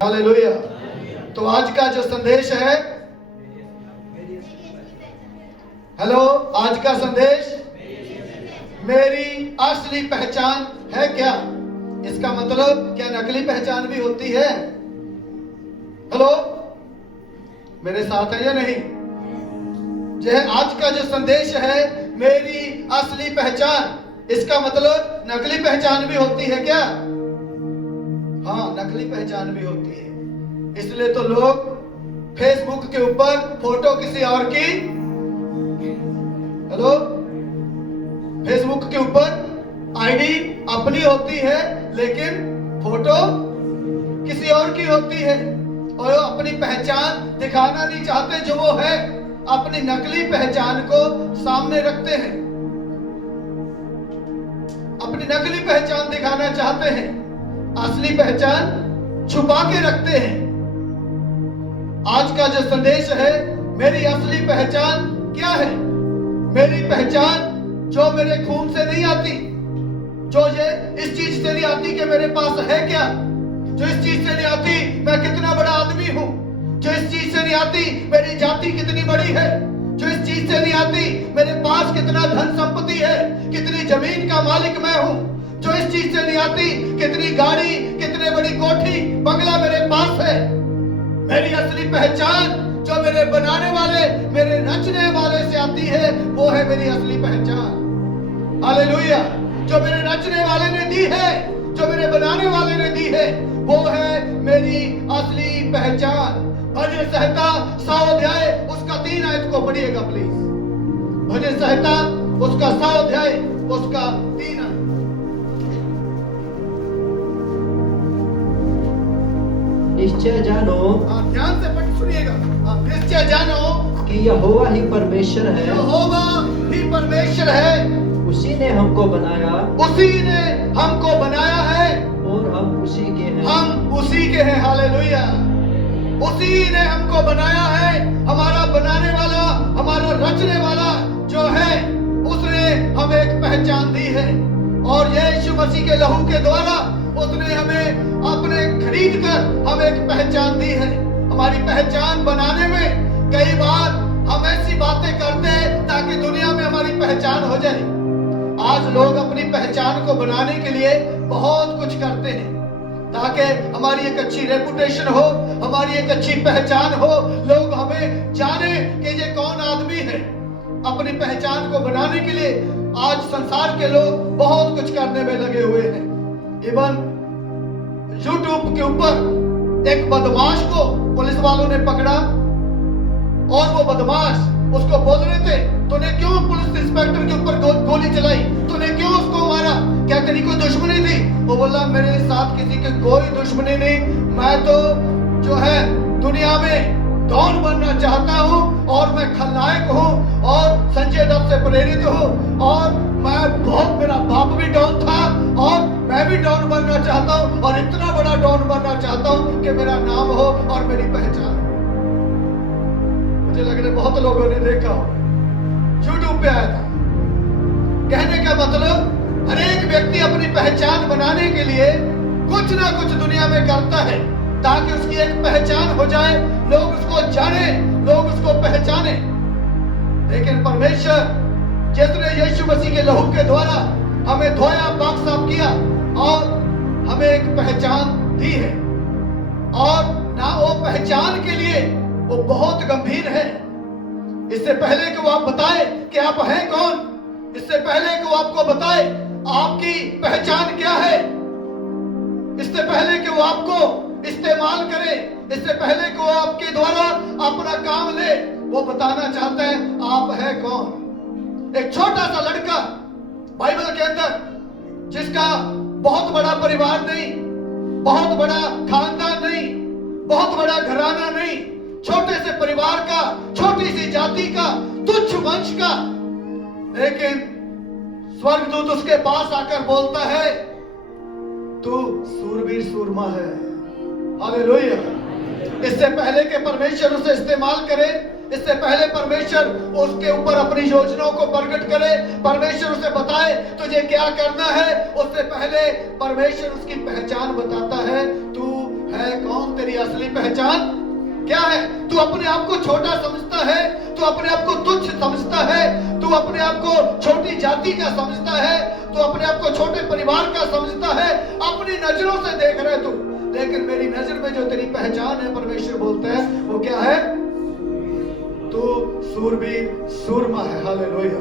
Hallelujah. तो आज का जो संदेश है, हेलो, आज का संदेश मेरी असली पहचान है क्या? इसका मतलब क्या नकली पहचान भी होती है? हेलो, मेरे साथ है या नहीं? जो आज का जो संदेश है मेरी असली पहचान, इसका मतलब नकली पहचान भी होती है क्या? हाँ, नकली पहचान भी होती है। इसलिए तो लोग फेसबुक के ऊपर फोटो किसी और की, हेलो, फेसबुक के ऊपर आईडी अपनी होती है लेकिन फोटो किसी और की होती है, और अपनी पहचान दिखाना नहीं चाहते जो वो है, अपनी नकली पहचान को सामने रखते हैं, अपनी नकली पहचान दिखाना चाहते हैं, असली पहचान छुपा के रखते हैं। आज का जो संदेश है मेरी असली पहचान क्या है? मेरी पहचान जो मेरे खून से नहीं आती, जो ये इस चीज से नहीं आती कि मेरे पास है क्या, जो इस चीज से नहीं आती मैं कितना बड़ा आदमी हूं, जो इस चीज से नहीं आती मेरी जाति कितनी बड़ी है, जो इस चीज से नहीं आती मेरे पास कितना धन संपत्ति है, कितनी जमीन का मालिक मैं हूं, जो इस चीज से नहीं आती कितनी गाड़ी, कितने बड़ी कोठी बंगला मेरे पास है। मेरी असली पहचान जो मेरे बनाने वाले, मेरे रचने वाले से आती है, वो है मेरी असली पहचान। हालेलुया। जो मेरे रचने वाले ने दी है, जो मेरे बनाने वाले ने दी है, वो है मेरी असली पहचान। भजन संहिता 100 अध्याय उसका 3 आयत को पढ़िएगा प्लीज। भजन संहिता उसका 100 अध्याय उसका 3 आयत। निश्चय जानो, ध्यान से पढ़ सुनिएगा। निश्चय जानो कि यहोवा ही परमेश्वर है, यहोवा ही परमेश्वर है, उसी ने हमको बनाया, उसी ने हमको बनाया है, और हम उसी के हैं, हम उसी के हैं। हालेलुया। उसी ने हमको बनाया है। हमारा बनाने वाला, हमारा रचने वाला जो है, उसने हमें एक पहचान दी है, और यीशु मसीह के लहू के द्वारा उसने हमें अपने खरीद कर हमें एक पहचान दी है। हमारी पहचान बनाने में कई बार हम ऐसी बातें करते हैं ताकि दुनिया में हमारी पहचान हो जाए। आज लोग अपनी पहचान को बनाने के लिए बहुत कुछ करते हैं ताकि हमारी एक अच्छी रेपुटेशन हो, हमारी एक अच्छी पहचान हो, लोग हमें जाने कि ये कौन आदमी है। अपनी पहचान को बनाने के लिए आज संसार के लोग बहुत कुछ करने में लगे हुए हैं। इवन यूट्यूब के ऊपर एक बदमाश को पुलिस वालों ने पकड़ा, और वो बदमाश उसको बोल रहे थे, तूने क्यों पुलिस इंस्पेक्टर के ऊपर गोली चलाई, तूने क्यों उसको मारा, क्या तेरी कोई दुश्मनी थी? वो बोला, मेरे साथ किसी की कोई दुश्मनी नहीं, मैं तो जो है दुनिया में डॉन बनना चाहता हूँ, और मैं खलनायक हूँ, और संजय दत्त से प्रेरित हूँ, और मैं बहुत, मेरा बाप भी डॉन था, और मैं भी डॉन बनना चाहता हूँ, और इतना बड़ा डॉन बनना चाहता हूँ कि मेरा नाम हो और मेरी पहचान। मुझे लग रहा है बहुत लोगों ने देखा हो, यूट्यूब पे आया था। कहने का मतलब हर एक व्यक्ति अपनी पहचान बनाने के लिए कुछ ना कुछ दुनिया में करता है ताकि उसकी एक पहचान हो जाए, लोग उसको जाने, लोग उसको पहचाने। लेकिन परमेश्वर जिसने यीशु मसीह के लहू के द्वारा हमें धोया, पाक साफ किया, और हमें एक पहचान दी है, और ना वो पहचान के लिए वो बहुत गंभीर है। इससे पहले कि वो आप बताए कि आप हैं कौन, इससे पहले कि वो आपको बताए आपकी पहचान क्या है, इससे पहले कि वो आपको इस्तेमाल करे, इससे पहले कि वो आपके द्वारा अपना काम ले, वो बताना चाहता है आप है कौन। एक छोटा सा लड़का बाइबल के अंदर, जिसका बहुत बड़ा परिवार नहीं, बहुत बड़ा खानदान नहीं, बहुत बड़ा घराना नहीं, छोटे से परिवार का, छोटी सी जाति का, तुच्छ वंश का, लेकिन स्वर्गदूत उसके पास आकर बोलता है, तू सूरवीर सूरमा है। हालेलुया। इससे पहले कि परमेश्वर उसे इस्तेमाल करे, इससे पहले परमेश्वर उसके ऊपर अपनी योजनाओं को प्रकट करे, परमेश्वर उसे बताए तुझे क्या करना है, उससे पहले परमेश्वर उसकी पहचान बताता है, तू है कौन तेरी असली पहचान क्या है? तू अपने आप को छोटा समझता है, तू अपने आप को तुच्छ समझता है, तू अपने आप को छोटी जाति का समझता है, तू अपने आप को छोटे परिवार का समझता है, अपनी नजरों से देख रहे तू। लेकिन मेरी नजर में जो तेरी पहचान है, परमेश्वर बोलता है, वो क्या है? तू सूरबीर सूरमा है। हालेलुया।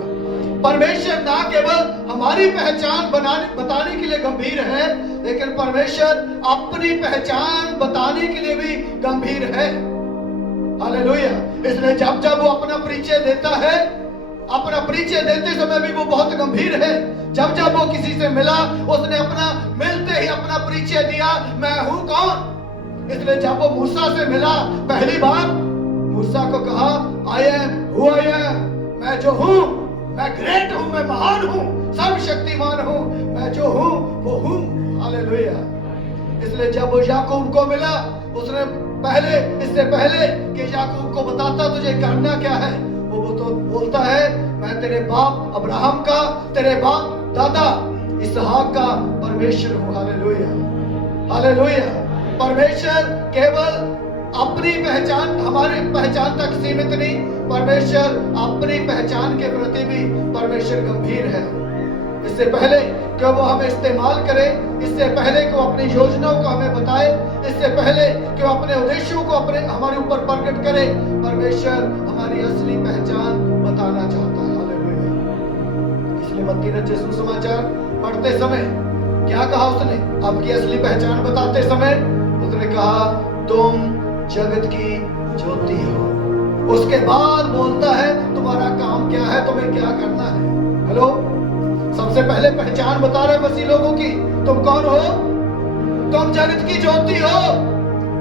परमेश्वर ना केवल हमारी पहचान बताने के लिए गंभीर है, लेकिन परमेश्वर अपनी पहचान बताने के लिए भी गंभीर है। हालेलुया। इसलिए जब जब वो अपना परिचय देता है, अपना परिचय देते समय भी वो बहुत गंभीर है। जब जब वो किसी से मिला, उसने अपना मिलते ही अपना परिचय दिया, मैं हूं कौन। इसलिए जब वो मूसा से मिला पहली बार, मूसा को कहा, I am who I am, मैं जो हूं, मैं ग्रेट हूं, मैं महान हूं, सर्वशक्तिमान हूं, मैं जो हूं वो हूं। हालेलुया। इसलिए जब वो याकूब को मिला, उसने इससे पहले कि याकूब को बताता तुझे करना क्या है, वो तो बोलता है, मैं तेरे बाप अब्राहम का, तेरे बाप दादा इसहाक का परमेश्वर हूं। हालेलुया। हालेलुया। परमेश्वर केवल अपनी पहचान, हमारी पहचान तक सीमित नहीं, परमेश्वर अपनी पहचान के प्रति भी परमेश्वर गंभीर है। इससे पहले कि वो हमें इस्तेमाल करे, इससे पहले कि वो अपनी योजनाओं को हमें बताए, इससे पहले कि वो अपने उद्देश्यों को हमारे ऊपर प्रकट करे, परमेश्वर हमारी असली पहचान बताना चाहता है। हालेलुया। इसलिए मत्ती रचित सुसमाचार पढ़ते समय क्या कहा उसने? आपकी असली पहचान बताते समय उसने कहा, तुम जगत की ज्योति हो। उसके बाद बोलता है, तुम्हारा काम क्या है, तुम्हें क्या करना है। हेलो, सबसे पहले पहचान बता रहे मसीह लोगों की, तुम कौन हो? तुम जगत की ज्योति हो।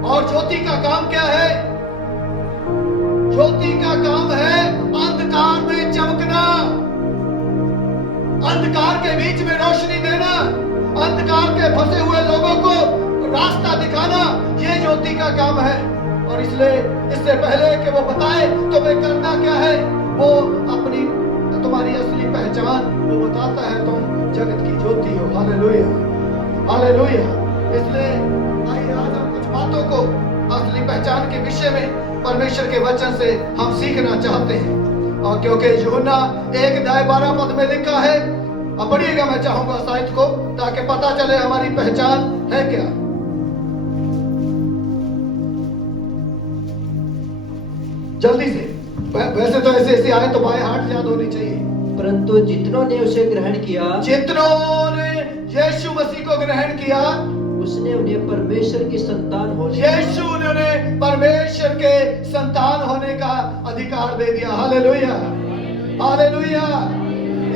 और ज्योति का काम क्या है? ज्योति का काम है अंधकार में चमकना, अंधकार के बीच में रोशनी देना, अंधकार के फंसे हुए लोगों को रास्ता दिखाना, ये ज्योति का काम है। और इसलिए इससे पहले कि वो बताए तुम्हें करना क्या है, वो अपनी तुम्हारी असली पहचान वो बताता है, तुम जगत की ज्योति हो। हालेलुया। हालेलुया। इसलिए आइए आज हम कुछ बातों को असली पहचान के विषय में परमेश्वर के वचन से हम सीखना चाहते हैं। और क्योंकि यूहन्ना 1:12 में लिखा है, अब पढ़िएगा, मैं चाहूंगा साहित्य को, ताकि पता चले हमारी पहचान है क्या। जल्दी से, वैसे तो ऐसे आए तो बाएं हाथ याद होनी चाहिए। परंतु जितनों ने उसे ग्रहण किया, जितनों ने यीशु मसीह को ग्रहण किया, उसने उन्हें परमेश्वर की संतान होने, यीशु ने उन्हें परमेश्वर के संतान होने का अधिकार दे दिया। हालेलुया। हालेलुया।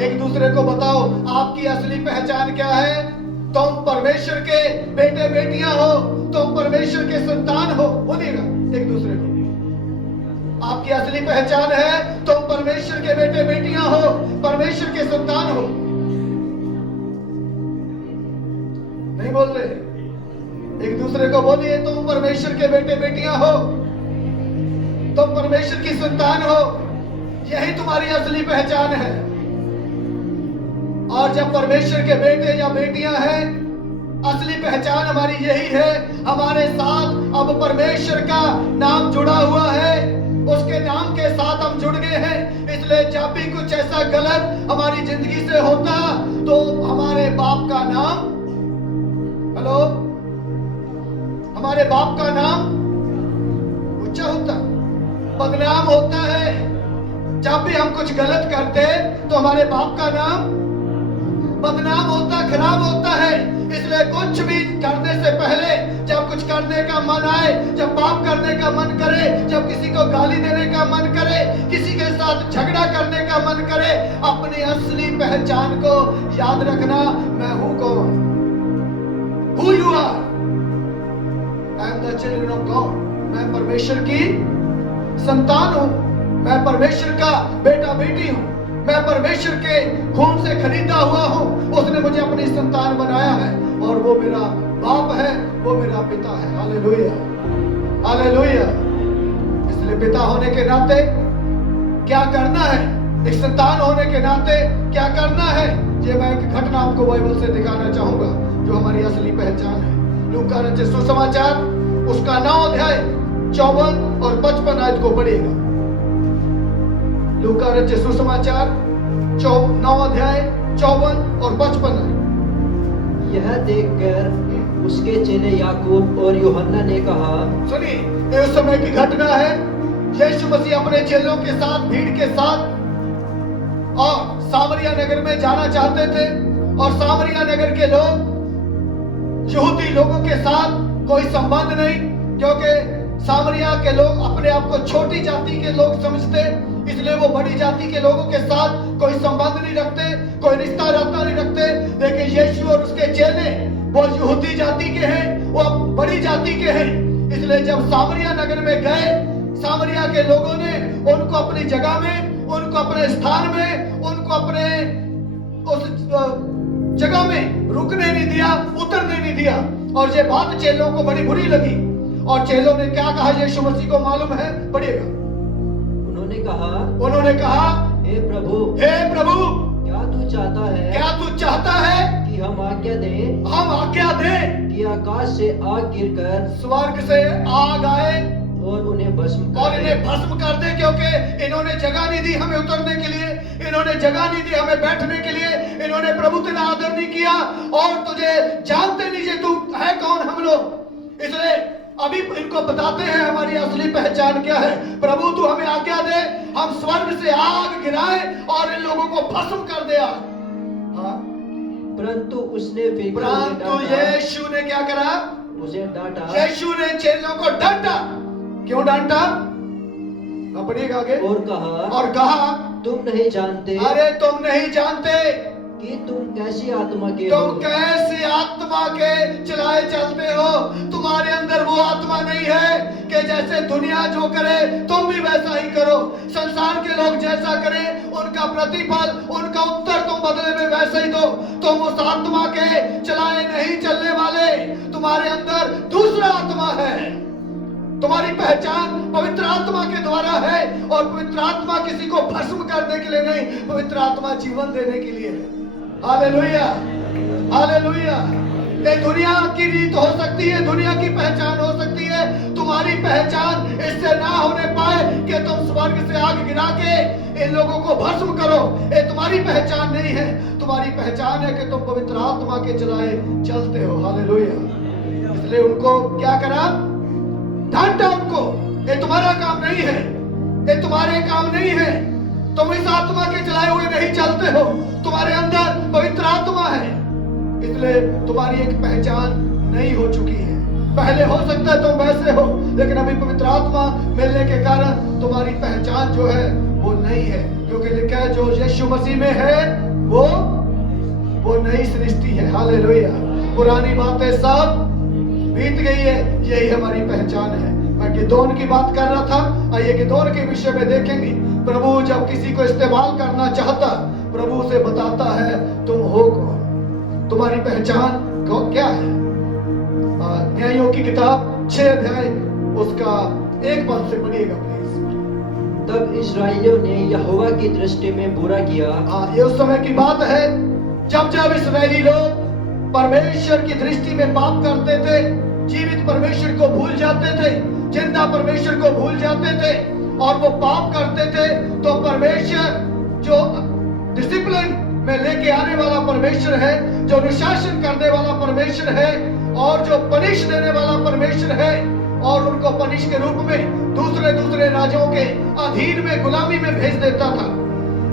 एक दूसरे को बताओ, आपकी असली पहचान क्या है? तुम परमेश्वर के बेटे बेटियां हो, तुम परमेश्वर के संतान हो। बोलिएगा एक दूसरे को, आपकी असली पहचान है, तुम परमेश्वर के बेटे बेटियां हो, परमेश्वर के संतान हो। नहीं बोल रहे? एक दूसरे को बोलिए, तुम परमेश्वर के बेटे बेटियां हो, तुम परमेश्वर की संतान हो। यही तुम्हारी असली पहचान है। और जब परमेश्वर के बेटे या बेटियां हैं, असली पहचान हमारी यही है। हमारे साथ अब परमेश्वर का नाम जुड़ा हुआ है, उसके नाम के साथ हम जुड़ गए हैं। इसलिए जब भी कुछ ऐसा गलत हमारी जिंदगी से होता, तो हमारे बाप का नाम, हेलो, हमारे बाप का नाम ऊंचा होता, बदनाम होता है। जब भी हम कुछ गलत करते तो हमारे बाप का नाम बदनाम होता, खराब होता है। इसलिए कुछ भी करने से पहले, जब कुछ करने का मन आए, जब पाप करने का मन करे, जब किसी को गाली देने का मन करे, किसी के साथ झगड़ा करने का मन करे, अपनी असली पहचान को याद रखना। मैं हूं कौन? Who you are? I am the children of God. मैं परमेश्वर की संतान हूं, मैं परमेश्वर का बेटा बेटी हूं, मैं परमेश्वर के खून से खरीदा हुआ हूं। उसने मुझे अपनी संतान बनाया है, और वो मेरा बाप है, वो मेरा पिता है। हालेलुया। हालेलुया। इसलिए पिता होने के नाते क्या करना है, एक संतान होने के नाते क्या करना है, ये मैं एक घटना आपको बाइबल से दिखाना चाहूंगा, जो हमारी असली पहचान है। लूका रचित सुसमाचार उसका 9 अध्याय 54 और 55 आयत को पढ़िएगा। लूका रचित सुसमाचार 9 अध्याय 54 और 55 आयत। यह देखकर उसके चेले याकूब और यूहन्ना ने कहा, सुनिए, ये उस समय की घटना है। यीशु मसीह अपने चेलों के साथ, भीड़ के साथ और सामरिया नगर में जाना चाहते थे, और सामरिया नगर के लोग यहूदी लोगों के साथ कोई संबंध नहीं, क्योंकि सामरिया के लोग अपने आप को छोटी जाति के लोग समझते, इसलिए वो बड़ी जाति के लोगों के साथ कोई संबंध नहीं रखते, कोई रिश्ता नाता नहीं रखते। लेकिन यीशु और उसके चेले वो यहूदी जाति के हैं, वो बड़ी जाति के हैं। इसलिए जब सामरिया नगर में गए, सामरिया के लोगों ने उनको अपनी जगह में, उनको अपने स्थान में, उनको अपने उस जगह में रुकने नहीं दिया, उतरने नहीं दिया। और ये बात चेलों को बड़ी बुरी लगी, और चेलों ने क्या कहा यीशु मसीह को मालूम है, पढ़िएगा। उन्होंने कहा, हे प्रभु, क्या तू चाहता है कि हम आज्ञा दें कि आकाश से आग गिरकर स्वर्ग से आग आए और उन्हें भस्म कर दे, क्योंकि इन्होंने जगह नहीं दी हमें उतरने के लिए, इन्होंने जगह नहीं दी हमें बैठने के लिए, इन्होंने प्रभु तेरा आदर नहीं किया, और तुझे जानते नहीं तू है कौन हम लोग। इसलिए अभी इनको बताते हैं हमारी असली पहचान क्या है। प्रभु तू हमें आज्ञा दे, हम स्वर्ग से आग गिराए और इन लोगों को भस्म कर दे। हाँ, परंतु यीशु ने क्या करा? उसे डांटा। यीशु ने चेलों को डांटा। क्यों डांटा? पढ़िएगा आगे। और कहा तुम नहीं जानते, अरे तुम नहीं जानते कि तुम कैसी आत्मा के तुम कैसी आत्मा के चलाए चलते हो। तुम्हारे अंदर वो आत्मा नहीं है कि जैसे दुनिया जो करे तुम भी वैसा ही करो। संसार के लोग जैसा करें उनका प्रतिफल, उनका उत्तर तुम बदले में वैसे ही दो। तुम उस आत्मा के चलाए नहीं चलने वाले, तुम्हारे अंदर दूसरा आत्मा है। तुम्हारी पहचान पवित्र आत्मा के द्वारा है, और पवित्र आत्मा किसी को भस्म करने के लिए नहीं, पवित्र आत्मा जीवन देने के लिए है। Hallelujah, hallelujah. ये दुनिया की रीत हो सकती है, दुनिया की पहचान हो सकती है। तुम्हारी पहचान इससे ना होने पाए कि तुम स्वर्ग से आग गिरा के इन लोगों को भस्म करो। ये तुम्हारी पहचान नहीं है। तुम्हारी पहचान है कि तुम पवित्र आत्मा के चलाए चलते हो। हालेलुया। इसलिए उनको क्या करा? डांटा उनको। ये तुम्हारा काम नहीं है, ये तुम्हारे काम नहीं है। तुम इस आत्मा के चलाए हुए नहीं चलते हो, तुम्हारे अंदर पवित्र आत्मा है। इसलिए तुम्हारी एक पहचान नई हो चुकी है। पहले हो सकता है तुम वैसे हो, लेकिन अभी पवित्र आत्मा मिलने के कारण तुम्हारी पहचान जो है वो नई है। क्योंकि लिखा है जो यीशु मसीह में है वो नई सृष्टि है। हालेलुया। पुरानी बातें सब बीत गई है, यही हमारी पहचान है। मैं गिदोन की बात कर रहा था, आइए गिदोन के विषय में देखेंगे। प्रभु जब किसी को इस्तेमाल करना चाहता, प्रभु उसे बताता है तुम हो कौन, तुम्हारी पहचान क्या है। न्यायों की किताब 6 अध्याय उसका 1 पद से पढ़िएगा प्लीज। तब इस्राएलियों ने यहोवा की दृष्टि में बुरा किया। ये उस समय की बात है जब जब इस्राएली लोग परमेश्वर की दृष्टि में पाप करते थे, जीवित परमेश्वर को भूल जाते थे, जिंदा परमेश्वर को भूल जाते थे और वो पाप करते थे, तो परमेश्वर जो डिसिप्लिन में लेके आने वाला परमेश्वर है, जो अनुशासन करने वाला परमेश्वर है, और जो पनिश देने वाला परमेश्वर है, और उनको पनिश के रूप में दूसरे राजाओं के अधीन में गुलामी में भेज देता था।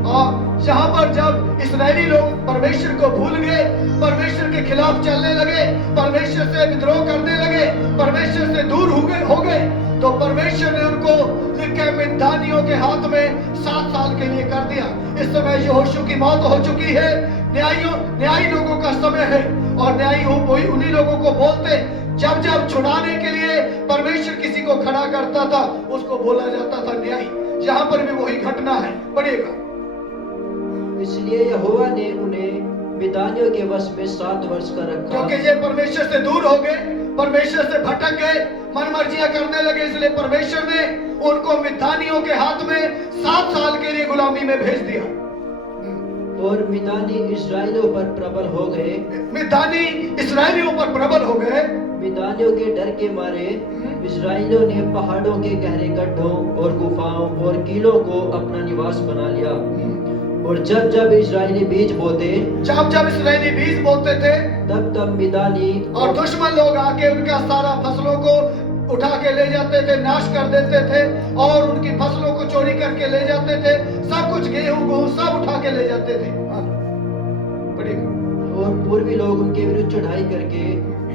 और यहाँ पर जब इस्राएली लोग परमेश्वर को भूल गए, परमेश्वर के खिलाफ चलने लगे, परमेश्वर से विद्रोह करने लगे, परमेश्वर से दूर हो गए, तो परमेश्वर ने उनको लिखे मिद्यानियों के हाथ में 7 साल के लिए कर दिया। इस समय यहोशू की मौत हो चुकी है, न्यायी लोगों का समय है, और न्यायी उन्हीं लोगों को बोलते जब जब छुड़ाने के लिए परमेश्वर किसी को खड़ा करता था उसको बोला जाता था न्यायी। यहाँ पर भी वही घटना है, पढ़िएगा। इसलिए यहोवा ने उन्हें मिद्यानियों के वश में 7 वर्ष का रखा। क्योंकि ये परमेश्वर से दूर हो गए, परमेश्वर से भटक गए, मन मर्जियां करने लगे, इसलिए परमेश्वर ने उनको मिद्यानियों के हाथ में 7 साल के लिए गुलामी में भेज दिया। और मिदानी इसराइलियों पर प्रबल हो गए। मिदानी इसराइलियों पर प्रबल हो गए। मिदानियों के डर के मारे इसराइलियों ने पहाड़ों के गहरे गड्ढों और गुफाओं और कीलों को अपना निवास बना लिया। और जब जब इजरायली बीज बोते, जब जब इसराइली बीज बोते थे, तब तब मिदानी और दुश्मन लोग आके उनका सारा फसलों को उठा के ले जाते थे, नाश कर देते थे और उनकी फसलों को चोरी करके ले जाते थे। सब कुछ गेहूं सब उठा के ले जाते थे। और पूर्वी लोग उनके विरुद्ध चढ़ाई करके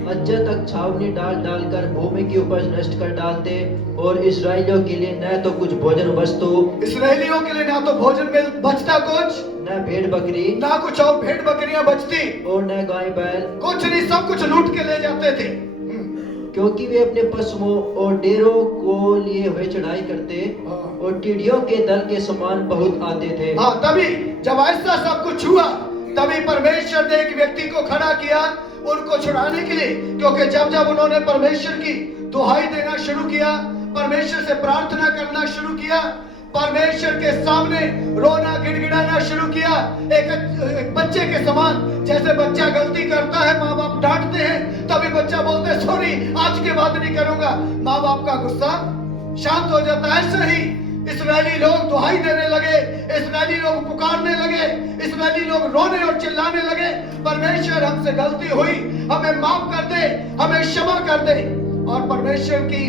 अज्जा तक छावनी डाल डालकर भूमि की उपज नष्ट कर डालते। और इसराइलियों के लिए न तो कुछ भोजन वस्तु, इसराइलियों के लिए ना तो भोजन में बचता कुछ, न भेड़ बकरी, ना कुछ और भेड़ बकरियां बचती, और न गाय बैल, कुछ नहीं, सब कुछ लूट के ले जाते थे। क्योंकि वे अपने पशुओं और डेरों को लिए हुए चढ़ाई करते और टिड्डियों के दल के समान बहुत आते थे। हाँ, तभी जब ऐसा सब कुछ हुआ, तभी परमेश्वर ने एक व्यक्ति को खड़ा किया उनको छुड़ाने के लिए। क्योंकि जब जब उन्होंने परमेश्वर की दुहाई देना शुरू किया, परमेश्वर से प्रार्थना करना शुरू किया, परमेश्वर के सामने रोना गिड़गिड़ाना शुरू किया, एक बच्चे के समान। जैसे बच्चा गलती करता है, माँ बाप डांटते हैं, तभी बच्चा बोलते है सॉरी, आज के बाद नहीं करूंगा। माँ बाप का गुस्सा शांत हो जाता है। ऐसे ही इस्राएली लोग दुहाई देने लगे, इस्राएली लोग पुकारने लगे, इस्राएली लोग रोने और चिल्लाने लगे, परमेश्वर हमसे गलती हुई, हमें माफ कर दे, हमें क्षमा कर दे। और परमेश्वर की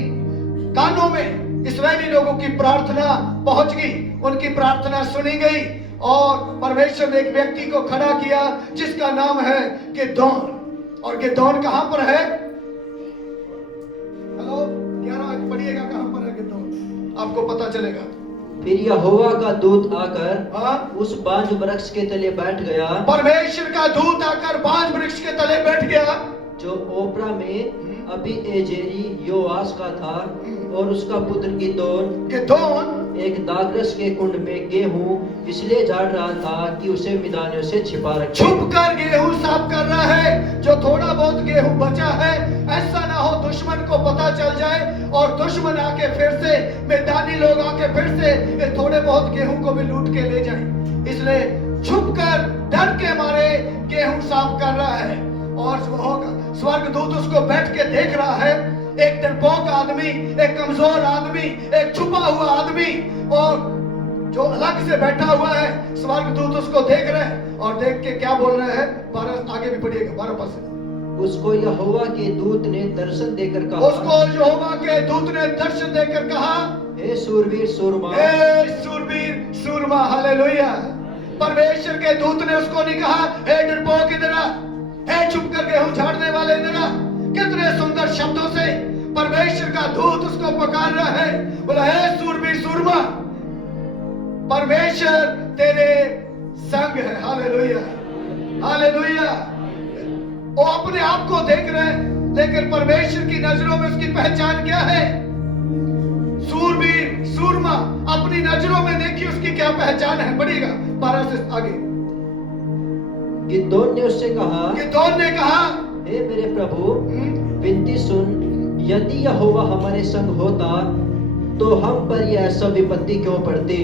कानों में इस्राएली लोगों की प्रार्थना पहुंच गई, उनकी प्रार्थना सुनी गई और परमेश्वर ने एक व्यक्ति को खड़ा किया जिसका नाम है गिदोन। और गिदोन कहां पर है? हेलो, 11 पढ़िएगा, कहां पर है गिदोन, आपको पता चलेगा। फिर यहोवा का दूत आकर उस बांज वृक्ष के तले बैठ गया। परमेश्वर का दूत आकर बांज वृक्ष के तले बैठ गया, जो ओप्रा में अभी एजेरी योआस का था। और उसका पुत्र गिदोन एक दाखरस के कुंड में गेहूं इसलिए झाड़ रहा था कि उसे मिदानियों से छिपा रखे। छुप कर गेहूं साफ कर रहा है। जो थोड़ा बहुत गेहूं बचा है, ऐसा ना हो दुश्मन को पता चल जाए और दुश्मन आके फिर से, मिदानी लोग आके फिर से ये थोड़े बहुत गेहूं को भी लूट के ले जाए। इसलिए छुप कर डर के मारे गेहूं साफ कर रहा है। और स्वर्गदूत उसको बैठ के देख रहा है। एक डरपोक आदमी, एक कमजोर आदमी, एक छुपा हुआ आदमी, और जो अलग से बैठा हुआ है, स्वर्गदूत उसको देख रहे हैं और देख के क्या बोल रहे हैं? 12 आगे भी पढ़िएगा, 12 पद से। उसको यहोवा के दूत ने दर्शन देकर कहा, उसको यहोवा के दूत ने दर्शन देकर कहा, हे सूरवीर सूरमा, हे सूरवीर सूरमा। हालेलुया। परमेश्वर के दूत ने उसको नहीं कहा हे डरपोक इधर आ, हे छुप कर गेहूं झाड़ने वाले इधर आ। कितने सुंदर शब्दों से परमेश्वर का दूत उसको पुकार रहा है, बोला हे सूरवीर सूरमा, परमेश्वर तेरे संग है। Hallelujah, hallelujah. वो अपने आप को देख रहे हैं, लेकिन परमेश्वर की नजरों में उसकी पहचान क्या है? सूरवीर सूरमा। अपनी नजरों में देखिए उसकी क्या पहचान है। बढ़िएगा 12 से आगे। गिदोन ने उससे कहा, गिदोन ने कहा, हे मेरे प्रभु, विनती सुन, यदि यहोवा हमारे संग होता तो हम पर यह सब विपत्ति क्यों पड़ती?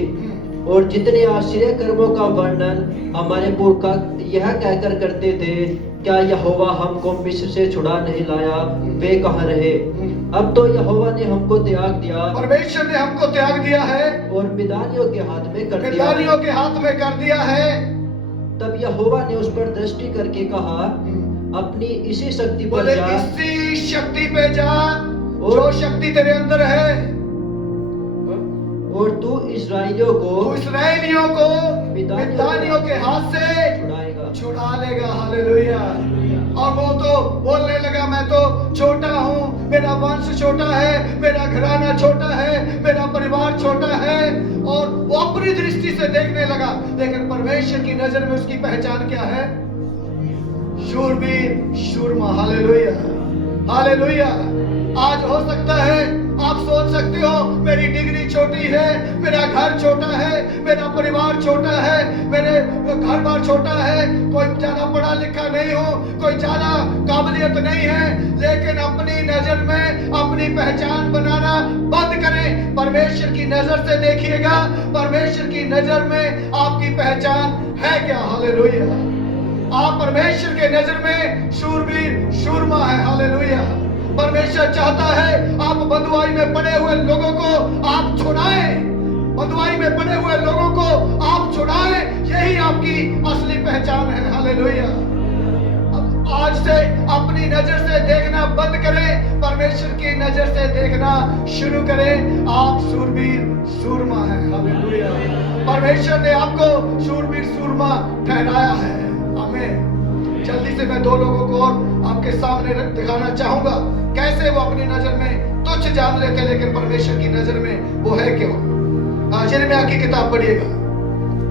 और जितने आश्चर्य कर्मों का वर्णन हमारे पुरखा यह कहकर करते थे, क्या यहोवा हमको मिस्र से छुड़ा नहीं लाया? वे कहाँ रहे? अब तो यहोवा ने हमको त्याग दिया, परमेश्वर ने हमको त्याग दिया है और मिदानियों के हाथ में कर दिया, मिदानियों के हाथ में कर दिया है। तब यहोवा ने उस पर दृष्टि करके कहा, अपनी इसी शक्ति पर बोले जा, इसी शक्ति पे जा जो शक्ति तेरे अंदर है, और तू इस्राएलियों को मिदानियों के हाथ से छुड़ा लेगा। हालेलुया। और वो तो बोलने लगा, मैं तो छोटा हूँ, मेरा वंश छोटा है, मेरा घराना छोटा है, मेरा परिवार छोटा है, और वो अपनी दृष्टि से देखने लगा। लेकिन परमेश्वर की नजर में उसकी पहचान क्या है? शूरवीर शूरमा। Hallelujah, hallelujah. आज हो सकता है आप सोच सकते हो मेरी डिग्री छोटी है, मेरा घर छोटा है, मेरा परिवार छोटा है, मेरे घर बार छोटा है, कोई ज्यादा पढ़ा लिखा नहीं हो, कोई ज्यादा काबिलियत नहीं है। लेकिन अपनी नजर में अपनी पहचान बनाना बंद करें। परमेश्वर की नजर से देखिएगा, परमेश्वर की नजर में आपकी पहचान है क्या? हालेलुया। आप परमेश्वर के नजर में शूरवीर शूरमा है। हालेलुया। परमेश्वर चाहता है आप बंधुआई में पड़े हुए लोगों को आप छुड़ाएं, बंधुआई में पड़े हुए लोगों को आप छुड़ाएं। यही आपकी असली पहचान है। हालेलुया। अब आज से अपनी नजर से देखना बंद करें, परमेश्वर की नजर से देखना शुरू करें। आप शूरवीर शूरमा है। हालेलुया। परमेश्वर ने आपको शूरवीर शूरमा ठहराया है। आमीन। जल्दी से मैं दो लोगों को और आपके सामने दिखाना चाहूंगा कैसे वो अपनी नजर में तुच्छ जान रहे थे, लेकिन परमेश्वर की नजर में वो है क्यों। यिर्मयाह की किताब पढ़िएगा,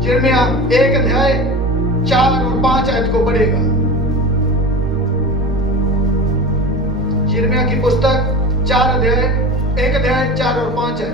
यिर्मयाह 1 अध्याय 4 और 5 आयत को पढ़िएगा। यिर्मयाह की पुस्तक 1 अध्याय 4 और 5 है।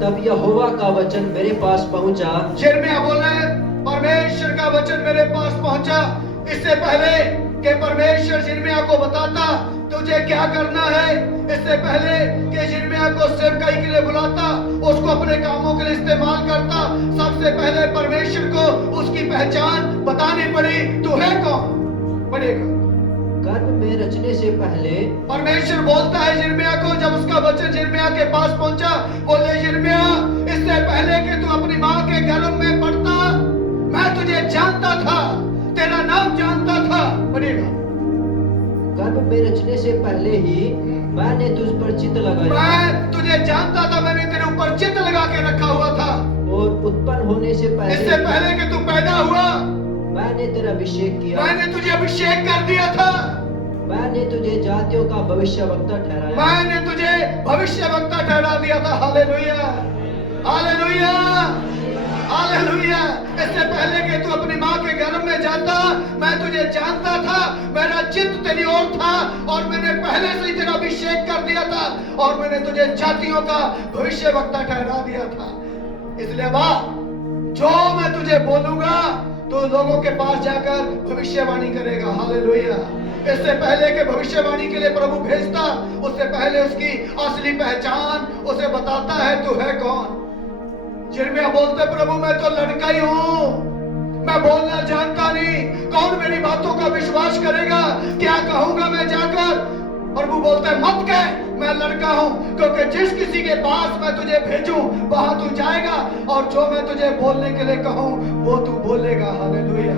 तब यहोवा का वचन मेरे पास पहुंचा। यिर्मयाह बोल रहे हैं परमेश्वर का वचन मेरे पास पहुंचा। इससे पहले कि परमेश्वर यिर्मयाह को बताता तुझे क्या करना है, इससे पहले कि यिर्मयाह को सेवकाई के लिए बुलाता, उसको अपने कामों के लिए इस्तेमाल करता, सबसे पहले परमेश्वर को उसकी पहचान बतानी पड़ी। तू है कौन? पढ़ेगा। गर्भ में रचने से पहले परमेश्वर बोलता है यिर्मयाह को, जब उसका वचन यिर्मयाह के पास पहुंचा, बोले यिर्मयाह इससे पहले कि तू अपनी मां के गर्भ में पड़ता मैं तुझे जानता था, तेरा नाम जानता था। पढ़ेगा। गर्भ में रचने से पहले ही मैंने तुझ पर चित्त लगाया, मैं तुझे जानता था, मैंने तेरे ऊपर चित्त लगा के रखा हुआ था। और उत्पन्न होने से पहले, इससे पहले कि तू पैदा हुआ, मैंने तेरा अभिषेक किया, मैंने तुझे अभिषेक कर दिया था, मैंने तुझे जातियों का भविष्यवक्ता ठहराया, मैंने तुझे भविष्यवक्ता ठहरा दिया था। Hallelujah, hallelujah, hallelujah. इससे पहले कि तू अपनी मां के गर्भ में जाता मैं तुझे जानता था, मेरा चित्त तेरी ओर था और मैंने पहले से ही तेरा अभिषेक कर दिया था और मैंने तुझे जातियों का भविष्यवक्ता ठहरा दिया था। इसलिए वाह, जो मैं तुझे बोलूंगा तो लोगों के पास जाकर भविष्यवाणी करेगा। हालेलुया। इससे पहले के भविष्यवाणी के लिए प्रभु भेजता, उससे पहले उसकी असली पहचान उसे बताता है तू है कौन। यिर्मयाह बोलते प्रभु मैं तो लड़का ही हूं, मैं बोलना जानता नहीं, कौन मेरी बातों का विश्वास करेगा, क्या कहूंगा मैं जाकर। प्रभु बोलते मत कह मैं लड़का हूं, क्योंकि जिस किसी के पास मैं तुझे भेजूं वहां तू जाएगा और जो मैं तुझे बोलने के लिए कहूं वो तू बोलेगा। हालेलुया।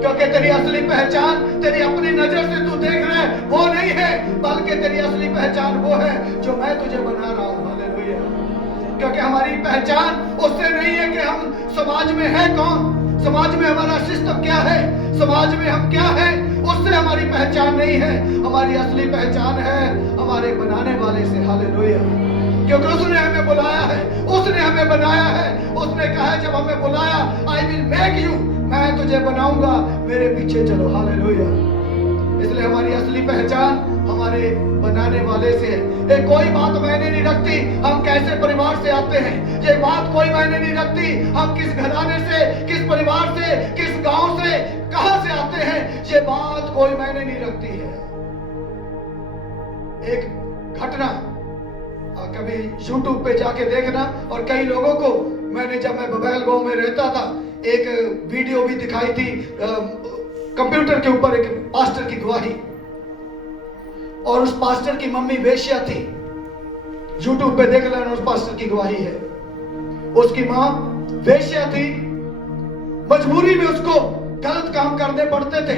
क्योंकि तेरी असली पहचान तेरी अपनी नजर से तू देख रहा है वो नहीं है, बल्कि तेरी असली पहचान वो है जो मैं तुझे बना रहा हूं। हालेलुया। क्योंकि हमारी पहचान उससे नहीं है कि हम समाज में है कौन, समाज में हमारा सिस्टम क्या है, समाज में हम क्या है, उससे हमारी पहचान नहीं है। हमारी असली पहचान है हमारे बनाने वाले से। हालेलुया। क्योंकि उसने हमें बुलाया है, उसने हमें बनाया है, उसने कहा है जब हमें बुलाया आई विल मेक यू, मैं तुझे बनाऊंगा, मेरे पीछे चलो। हालेलुया। इसलिए हमारी असली पहचान हमारे बनाने वाले से है। ये कोई बात मायने नहीं रखती हम कैसे परिवार से आते हैं, ये बात कोई मायने नहीं रखती हम किस घराने से, किस परिवार से, किस गांव से, कहां से आते हैं, ये बात कोई मायने नहीं रखती है। एक घटना कभी YouTube पे जाके देखना, और कई लोगों को मैंने जब मैं बबैल गांव में रहता था एक वीडियो भी दिखाई थी कंप्यूटर के ऊपर, एक पास्टर की गवाही, और उस पास्टर की मम्मी वेश्या थी। YouTube पे देख लेना, उस पास्टर की गवाही है। उसकी मां वेश्या थी, मजबूरी में उसको गलत काम करने पड़ते थे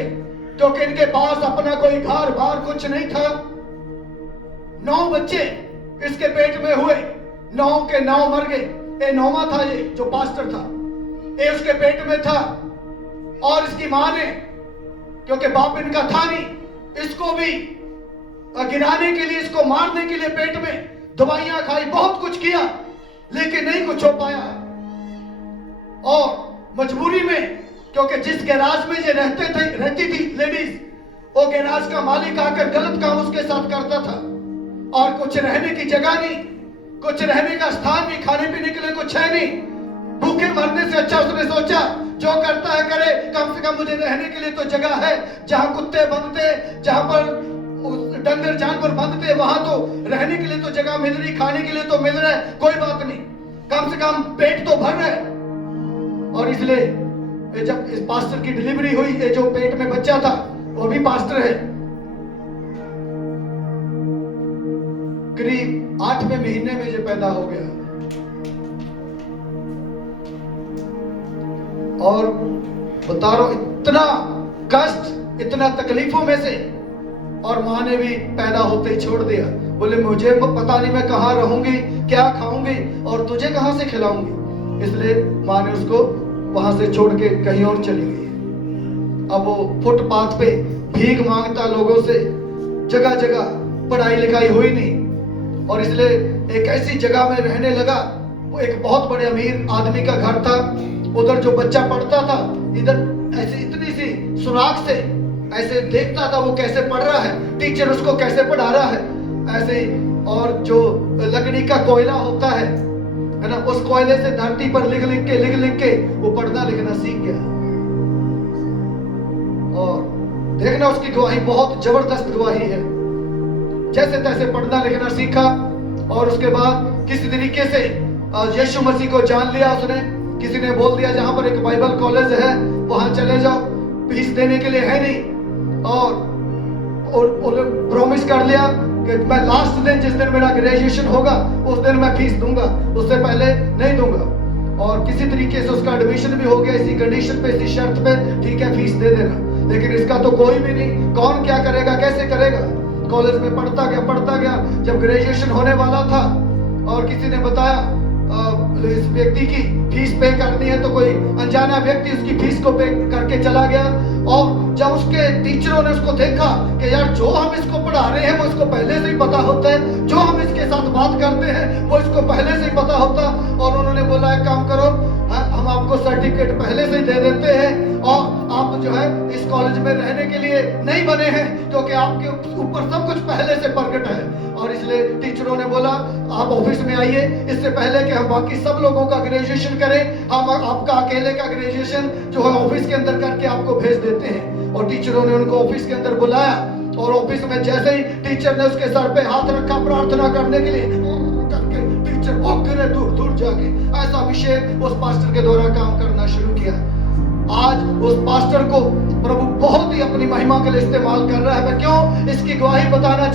क्योंकि इनके पास अपना कोई घर बार कुछ नहीं था। 9 बच्चे इसके पेट में हुए, 9 के 9 मर गए। ये 9वां था, ये जो पास्टर था ये उसके पेट में था। और इसकी मां ने, क्योंकि बाप इनका था नहीं, इसको भी गिराने के लिए, इसको मारने के लिए पेट में दवाइयां खाई, बहुत कुछ किया, लेकिन नहीं कुछ हो पाया। और मजबूरी में, क्योंकि जिस गैराज में ये रहती थी लेडीज, वो गैराज का मालिक आकर गलत काम उसके साथ करता था और कुछ रहने की जगह नहीं, कुछ रहने का स्थान भी, खाने पीने के लिए कुछ है नहीं। भूखे मरने से अच्छा उसने सोचा जो करता है करे, कम से कम मुझे रहने के लिए तो जगह है। जहां कुत्ते बंधते, जहां पर डंगर जानवर बंधते, वहां तो रहने के लिए तो जगह मिल रही, खाने के लिए तो मिल रहा है, कोई बात नहीं, कम से कम पेट तो भर रहा है। और इसलिए जब इस पास्टर की डिलीवरी हुई, ये जो पेट में बच्चा था वो भी पास्टर है, करीब 8वें महीने में ये पैदा हो गया। और बता रहा हूं, इतना कष्ट, इतना तकलीफों में से, और माँ ने भी पैदा होते ही छोड़ दिया। बोले मुझे पता नहीं मैं कहाँ रहूंगी, क्या खाऊंगी और तुझे कहां से खिलाऊंगी। इसलिए माँ ने उसको वहां से छोड़ के कहीं और चली गई। अब वो फुटपाथ पे भीख मांगता लोगों से, जगह जगह, पढ़ाई लिखाई हुई नहीं, और इसलिए एक ऐसी जगह में रहने लगा। वो एक बहुत बड़े अमीर आदमी का घर था, उधर जो बच्चा पढ़ता था, इधर ऐसे इतनी सी सुराख से ऐसे देखता था वो कैसे पढ़ रहा है, टीचर उसको कैसे पढ़ा रहा है, ऐसे ही। और जो लकड़ी का कोयला होता है ना, उस कोयले से धरती पर लिख लिख के वो पढ़ना लिखना सीख गया। और देखना उसकी गवाही बहुत जबरदस्त गवाही है। जैसे तैसे पढ़ना लिखना सीखा, और उसके बाद किसी तरीके से यीशु मसीह को जान लिया उसने। किसी ने बोल दिया जहां पर एक बाइबल कॉलेज है वहां चले जाओ, फीस देने के लिए है नहीं, और प्रॉमिस कर लिया कि मैं लास्ट दिन, जिस दिन मेरा ग्रेजुएशन होगा उस दिन मैं फीस दूंगा, उससे पहले नहीं दूंगा। और किसी तरीके से उसका एडमिशन भी हो गया, इसी कंडीशन पे, इसी शर्त पे, ठीक है फीस दे देना। लेकिन इसका तो कोई भी नहीं, कौन क्या करेगा, कैसे करेगा। कॉलेज में पढ़ता गया। जब ग्रेजुएशन होने वाला था और किसी ने बताया इस व्यक्ति की फीस पे करनी है, तो कोई अनजाना व्यक्ति उसकी फीस को पे करके चला गया। और जब उसके टीचरों ने उसको देखा कि यार जो हम इसको पढ़ा रहे हैं वो इसको पहले से ही पता होता है, जो हम इसके साथ बात करते हैं वो इसको पहले से ही पता होता। और उन्होंने बोला एक काम करो, हम आपको सर्टिफिकेट पहले से ही दे देते हैं, और आप जो है इस कॉलेज में रहने के लिए नहीं बने हैं, क्योंकि आपके ऊपर सब कुछ पहले से प्रकट है। और इसलिए टीचरों ने बोला आप ऑफिस में आइए, इससे पहले कि हम बाकी सब लोगों का ग्रेजुएशन करें, हम आपका अकेले का ग्रेजुएशन जो है ऑफिस के अंदर करके आपको भेज देते हैं। और टीचरों ने उनको ऑफिस के अंदर बुलाया, और ऑफिस में जैसे ही टीचर ने उसके सर पे हाथ रखा प्रार्थना करने के लिए, करके टीचर भाग गए दूर दूर जाके। ऐसा अभिषेक उस पास्टर के द्वारा काम करना शुरू किया। आज उस पास्टर को प्रभु बहुत ही अपनी महिमा के लिए इस्तेमाल कर रहा है। मैं क्यों इसकी गवाही बताना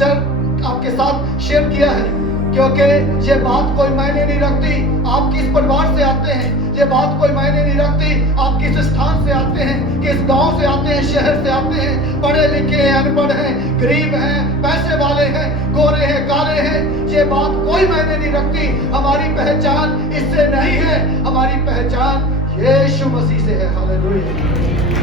आपके साथ शेयर किया है, क्योंकि ये बात कोई मायने नहीं रखती आप किस परिवार से आते हैं, ये बात कोई मायने नहीं रखती आप किस स्थान से आते हैं, किस गांव से आते हैं, शहर से आते हैं, पढ़े लिखे हैं, अनपढ़ हैं, गरीब हैं, पैसे वाले हैं, गोरे हैं, काले हैं, ये बात कोई मायने नहीं रखती। हमारी पहचान इससे नहीं है, हमारी पहचान यीशु मसीह से है। Hallelujah,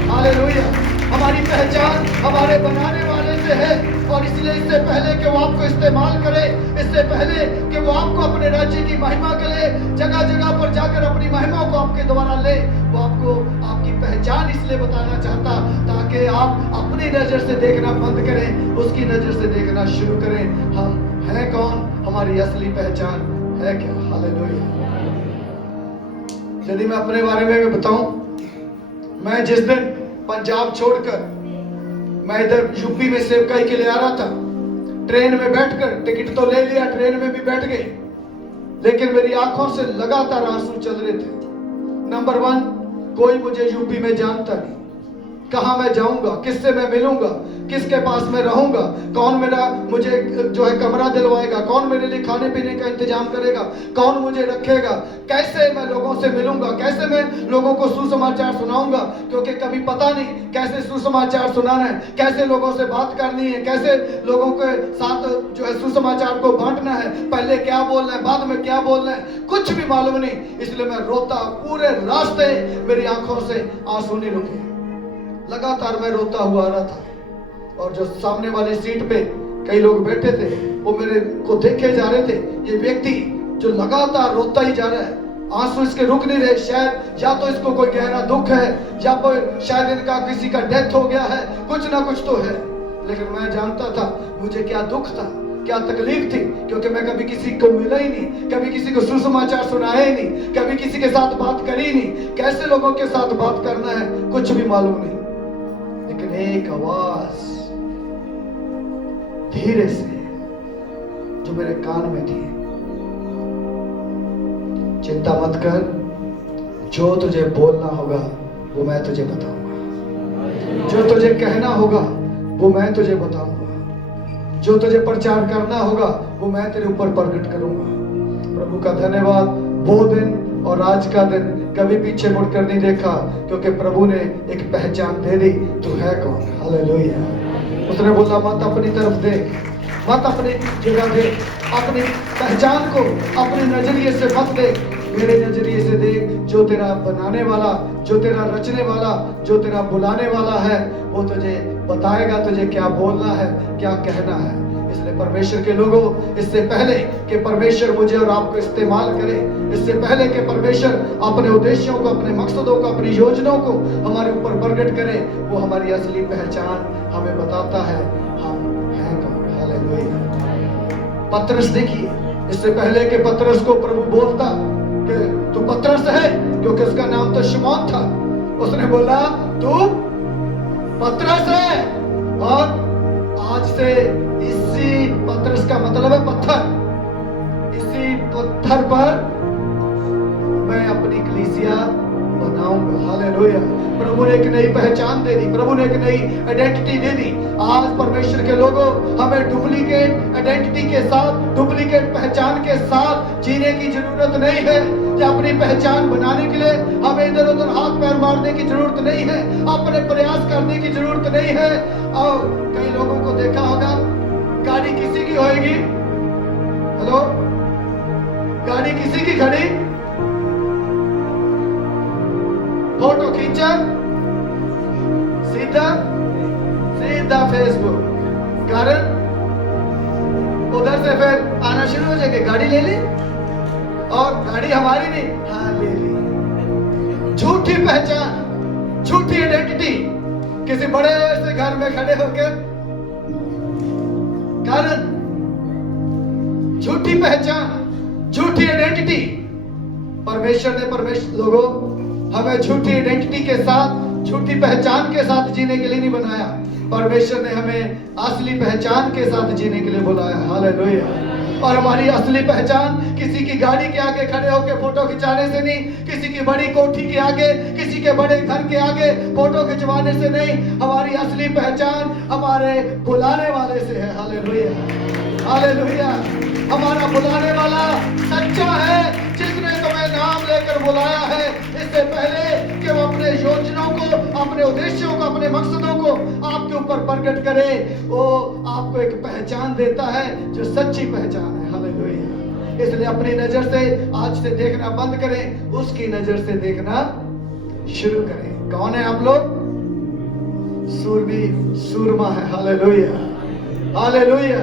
hallelujah. हमारी पहचान हमारे बनाने वाले से है। और इसलिए इससे पहले कि वो आपको इस्तेमाल करे, इससे पहले कि वो आपको अपने राज्य की महिमा के लिए जगह जगह पर जाकर अपनी महिमा को आपके द्वारा ले, वो आपको आपकी पहचान इसलिए बताना चाहता ताकि आप अपनी नजर से देखना बंद करें, उसकी नजर से देखना शुरू करें। हम हैं कौन, हमारी असली पहचान है क्या। हालेलुया। यदि मैं अपने बारे में बताऊं, मैं जिस दिन पंजाब छोड़कर मैं इधर यूपी में सेवकाई के लिए आ रहा था, ट्रेन में बैठकर, टिकट तो ले लिया, ट्रेन में भी बैठ गए, लेकिन मेरी आंखों से लगातार आंसू चल रहे थे। नंबर 1, कोई मुझे यूपी में जानता नहीं, कहां मैं जाऊंगा, किससे मैं मिलूंगा, किसके पास मैं रहूंगा, कौन मेरा मुझे जो है कमरा दिलवाएगा, कौन मेरे लिए खाने पीने का इंतजाम करेगा, कौन मुझे रखेगा, कैसे मैं लोगों से मिलूंगा, कैसे मैं लोगों को सुसमाचार सुनाऊंगा, क्योंकि कभी पता नहीं कैसे सुसमाचार सुनाना है, कैसे लोगों से बात करनी है, कैसे लोगों के साथ जो है सुसमाचार को बांटना है, पहले क्या बोलना है, बाद में क्या बोलना है, कुछ भी मालूम नहीं। इसलिए मैं रोता, पूरे रास्ते मेरी आंखों से आंसू नहीं रुके, लगातार मैं रोता हुआ आ रहा था। और जो सामने वाली सीट पे कई लोग बैठे थे वो मेरे को देखे जा रहे थे, ये व्यक्ति जो लगातार रोता ही जा रहा है, आंसू इसके रुक नहीं रहे। शायद या तो इसको कोई गहरा दुख है, या कोई शायद इनका किसी का डेथ हो गया है, कुछ ना कुछ तो है। लेकिन मैं जानता था मुझे क्या दुख था, क्या तकलीफ थी, क्योंकि मैं कभी किसी को मिला ही नहीं, कभी किसी को सुसमाचार सुनाया ही नहीं, कभी किसी के साथ बात करी नहीं, कैसे लोगों के साथ बात करना है कुछ भी मालूम नहीं। लेकिन एक आवाज धीरे से जो मेरे कान में थी, चिंता मत कर, जो तुझे बोलना होगा वो मैं तुझे बताऊंगा, जो तुझे कहना होगा वो मैं तुझे बताऊंगा, जो तुझे प्रचार करना होगा वो मैं तेरे ऊपर प्रकट करूंगा। प्रभु का धन्यवाद, वो दिन और आज का दिन कभी पीछे मुड़कर नहीं देखा, क्योंकि प्रभु ने एक पहचान दे दी, तू है कौन। हालेलुया। उसने बोला मत अपनी तरफ देख, मत अपनी जगह देख, अपनी पहचान को अपने नजरिए से मत देख, मेरे नजरिए से देख। जो तेरा बनाने वाला, जो तेरा रचने वाला, जो तेरा बुलाने वाला है, वो तुझे बताएगा तुझे क्या बोलना है, क्या कहना है। इसलिए परमेश्वर के लोगों, इससे पहले कि परमेश्वर मुझे और आपको इस्तेमाल करे, इससे पहले कि परमेश्वर अपने उद्देश्यों को, अपने मकसदों को, अपनी योजनाओं को हमारे ऊपर प्रकट करे, वो हमारी असली पहचान हमें बताता है, हम हैं कौन। हालेलुया। पतरस देखिए, इससे पहले कि पतरस को प्रभु बोलता कि तू पतरस है, क्योंकि उसका नाम तो शमौन था, उसने बोला तू पतरस है, और आज से इसी पतरस का मतलब है पत्थर, इसी पत्थर पर मैं अपनी कलीसिया बनाऊंगा। हालेलुया। प्रभु ने एक नई पहचान दे दी, प्रभु ने एक नई आइडेंटिटी दे दी। आज परमेश्वर के लोगों, हमें डुप्लीकेट आइडेंटिटी के साथ, डुप्लीकेट पहचान के साथ जीने की जरूरत नहीं है। अपनी पहचान बनाने के लिए हमें इधर उधर हाथ पैर मारने की जरूरत नहीं है, अपने प्रयास करने की जरूरत नहीं है। और कई लोगों को देखा होगा, गाड़ी किसी की होएगी, हेलो, गाड़ी किसी की खड़ी, फोटो खींचा, सीधा सीधा फेसबुक, कारण उधर से फिर आना शुरू हो जाएगी, गाड़ी ले ली, और गाड़ी हमारी नहीं, हाँ ले ली। झूठी पहचान, झूठी आइडेंटिटी, किसी बड़े से घर में खड़े होकर, कारण झूठी पहचान, झूठी आइडेंटिटी। परमेश्वर ने, परमेश्वर लोगों, हमें झूठी आइडेंटिटी के साथ, झूठी पहचान के साथ जीने के लिए नहीं बनाया। परमेश्वर ने हमें असली पहचान के साथ जीने के लिए बुलाया। हालेलुया। और हमारी असली पहचान किसी की गाड़ी के आगे खड़े होकर फोटो खिंचाने से नहीं, किसी की बड़ी कोठी के आगे, किसी के बड़े घर के आगे फोटो खिंचवाने से नहीं। हमारी असली पहचान हमारे बुलाने वाले से है। Hallelujah, hallelujah. हमारा बुलाने वाला सच्चा है, जिसने तुम्हें नाम लेकर बुलाया है। इससे पहले कि वो अपने योजनाओं को, अपने उद्देश्यों को, अपने मकसदों को आपके ऊपर प्रकट करे, वो आपको एक पहचान देता है जो सच्ची पहचान है। हालेलुया। इसलिए अपनी नजर से आज से देखना बंद करें, उसकी नजर से देखना शुरू करें। कौन है आप लोग? सूरबीर, सूरमा है। Hallelujah, hallelujah.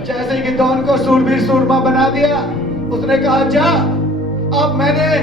जैसे कि गिदोन को सूरबीर, सूरमा बना दिया, उसने कहा जा, अब मैंने,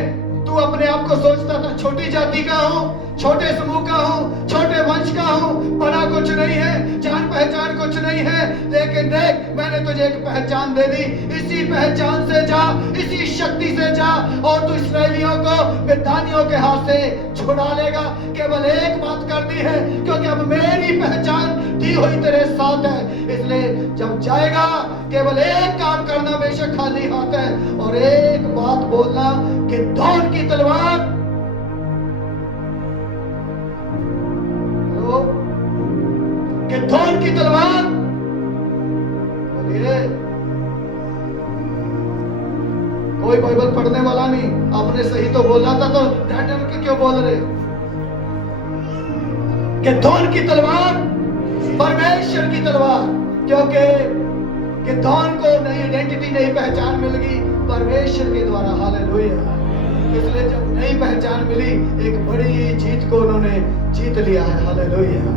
तू अपने आप को सोचता था छोटी जाति का हूं, छोटे समूह का हूं, छोटे वंश का हूं, बड़ा कुछ नहीं है, जान पहचान कुछ नहीं है, लेकिन देख मैंने तुझे एक पहचान दे दी। इसी पहचान से जा, इसी शक्ति से जा, और तू इस्राएलियों को मिद्यानियों के हाथ से छुड़ा लेगा। केवल एक बात करनी है, क्योंकि अब मेरी पहचान दी हुई तेरे साथ है। इसलिए जब जाएगा, केवल एक काम करना, बेशक खाली हाथ है, और एक बात बोलना कि गिदोन की तलवार, गिदोन की तलवार, बोलिए। कोई बाइबल पढ़ने वाला नहीं, आपने सही तो बोला था, तो डर के क्यों बोल रहे? गिदोन की तलवार, परमेश्वर की तलवार, क्योंकि गिदोन को नई आइडेंटिटी, नई पहचान मिल गई परमेश्वर के द्वारा। हालेलुया। इसलिए जब नई पहचान मिली, एक बड़ी जीत को उन्होंने जीत लिया है। हालेलुया।